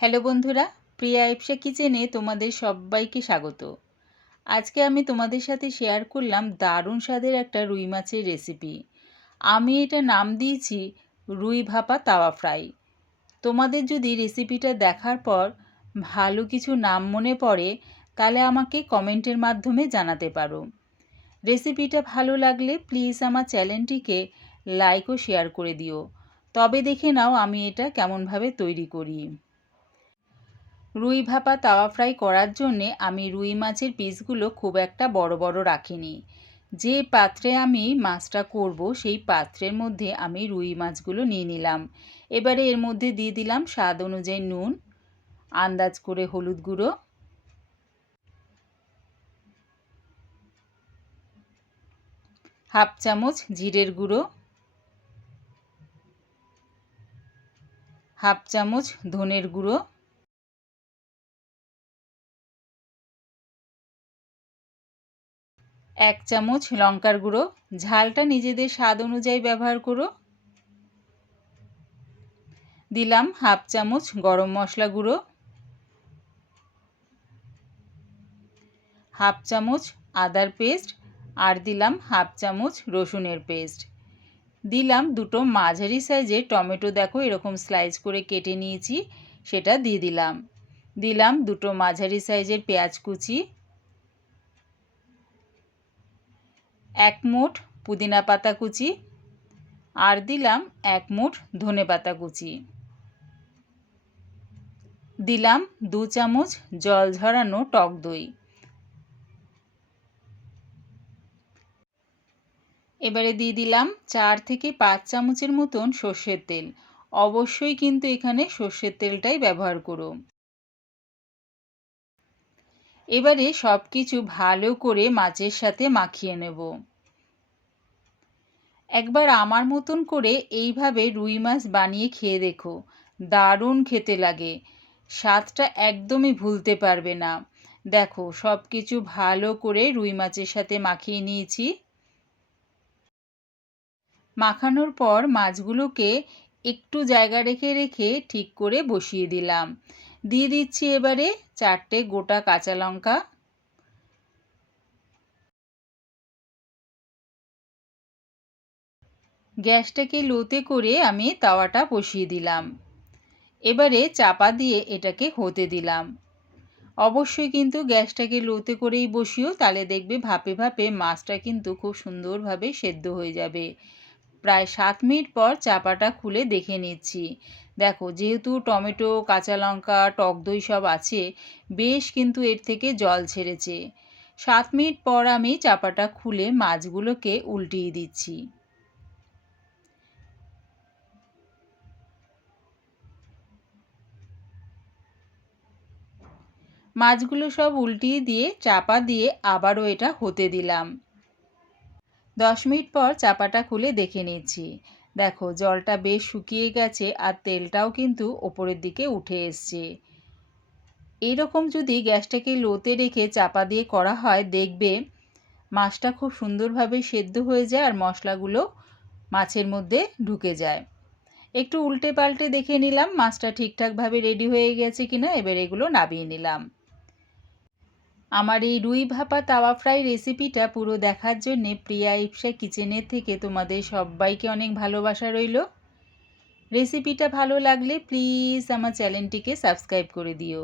Hello বন্ধুরা, প্রিয়া ইপসা কিচেনে তোমাদের সবাইকে স্বাগত। আজকে আমি তোমাদের সাথে শেয়ার করলাম দারুণ স্বাদের একটা রুই মাছের রেসিপি। আমি এটা নাম দিয়েছি রুই ভাপা তাওয়া ফ্রাই। তোমাদের যদি রেসিপিটা দেখার পর ভালো কিছু নাম মনে পড়ে তাহলে আমাকে কমেন্টের মাধ্যমে জানাতে পারো। রেসিপিটা ভালো লাগলে প্লিজ আমার চ্যানেলটিকে লাইক ও শেয়ার করে দিও। তবে দেখে নাও আমি এটা কেমনভাবে তৈরি করি। রুই ভাপা তাওয়া ফ্রাই করার জন্যে আমি রুই মাছের পিসগুলো খুব একটা বড় বড় রাখিনি। যে পাত্রে আমি মাছটা করব সেই পাত্রের মধ্যে আমি রুই মাছগুলো নিয়ে নিলাম। এবারে এর মধ্যে দিয়ে দিলাম স্বাদ অনুযায়ী নুন, আন্দাজ করে হলুদ গুঁড়ো, হাফ চামচ জিরের গুঁড়ো, হাফ চামচ ধনের গুঁড়ো, এক চামচ লঙ্কার গুঁড়ো। ঝালটা নিজেদের স্বাদ অনুযায়ী ব্যবহার করো। দিলাম হাফ চামচ গরম মশলা গুঁড়ো, হাফ চামচ আদার পেস্ট, আর দিলাম হাফ চামচ রসুনের পেস্ট। দিলাম দুটো মাঝারি সাইজের টমেটো, দেখো এরকম স্লাইস করে কেটে নিয়েছি, সেটা দিয়ে দিলাম। দিলাম দুটো মাঝারি সাইজের পেঁয়াজ কুচি, এক মুঠ পুদিনা পাতা কুচি, আর দিলাম এক মুঠ ধনে পাতা কুচি। দিলাম 2 চামচ জল ঝরানো টক দই। এবারে দিয়ে দিলাম 4 থেকে 5 চামচের মতন সর্ষের তেল। অবশ্যই কিন্তু এখানে সর্ষের তেলটাই ব্যবহার করো। এবারে সব কিছু ভালো করে মাছের সাথে মাখিয়ে নেব। একবার আমার মতন করে এইভাবে রুই মাছ বানিয়ে খেয়ে দেখো, দারুণ খেতে লাগে, স্বাদটা একদমই ভুলতে পারবে না। দেখো সব কিছু ভালো করে রুই মাছের সাথে মাখিয়ে নিয়েছি। মাখানোর পর মাছগুলোকে একটু জায়গা রেখে রেখে ঠিক করে বসিয়ে দিলাম। দিয়ে দিচ্ছি এবারে 4টে গোটা কাঁচা লঙ্কা, গ্যাসটাকে লোতে করে আমি তাওয়াটা বসিয়ে দিলাম। এবারে চাপা দিয়ে এটাকে হতে দিলাম। অবশ্যই কিন্তু গ্যাসটাকে লোতে করেই বসিও, তাহলে দেখবে ভাপে ভাপে মাছটা কিন্তু খুব সুন্দরভাবে সেদ্ধ হয়ে যাবে। প্রায় 7 মিনিট পর চাপাটা খুলে দেখে নিচ্ছি। দেখো যেহেতু টমেটো, কাঁচা লঙ্কা, টক দই সব আছে, বেশ কিন্তু এর থেকে জল ছেড়েছে। 7 মিনিট পর আমি চাপাটা খুলে মাছগুলোকে উল্টিয়ে দিচ্ছি। মাছগুলো সব উল্টিয়ে দিয়ে চাপা দিয়ে আবারও এটা হতে দিলাম। 10 মিনিট পর চাপাটা খুলে দেখে নিচ্ছি। দেখো জলটা বেশ শুকিয়ে গেছে আর তেলটাও কিন্তু ওপরের দিকে উঠে এসছে। এইরকম যদি গ্যাসটাকে লোতে রেখে চাপা দিয়ে করা হয়, দেখবে মাছটা খুব সুন্দরভাবে সেদ্ধ হয়ে যায় আর মশলাগুলো মাছের মধ্যে ঢুকে যায়। একটু উল্টে পাল্টে দেখে নিলাম মাছটা ঠিকঠাকভাবে রেডি হয়ে গেছে কিনা। এবার এগুলো নামিয়ে নিলাম। আমার এই রুই ভাপা তাওয়া ফ্রাই রেসিপিটা পুরো দেখার জন্যে প্রিয়া ইপসা কিচেনের থেকে তোমাদের সবাইকে অনেক ভালোবাসা রইল। রেসিপিটা ভালো লাগলে প্লিজ আমার চ্যানেলটিকে সাবস্ক্রাইব করে দিও।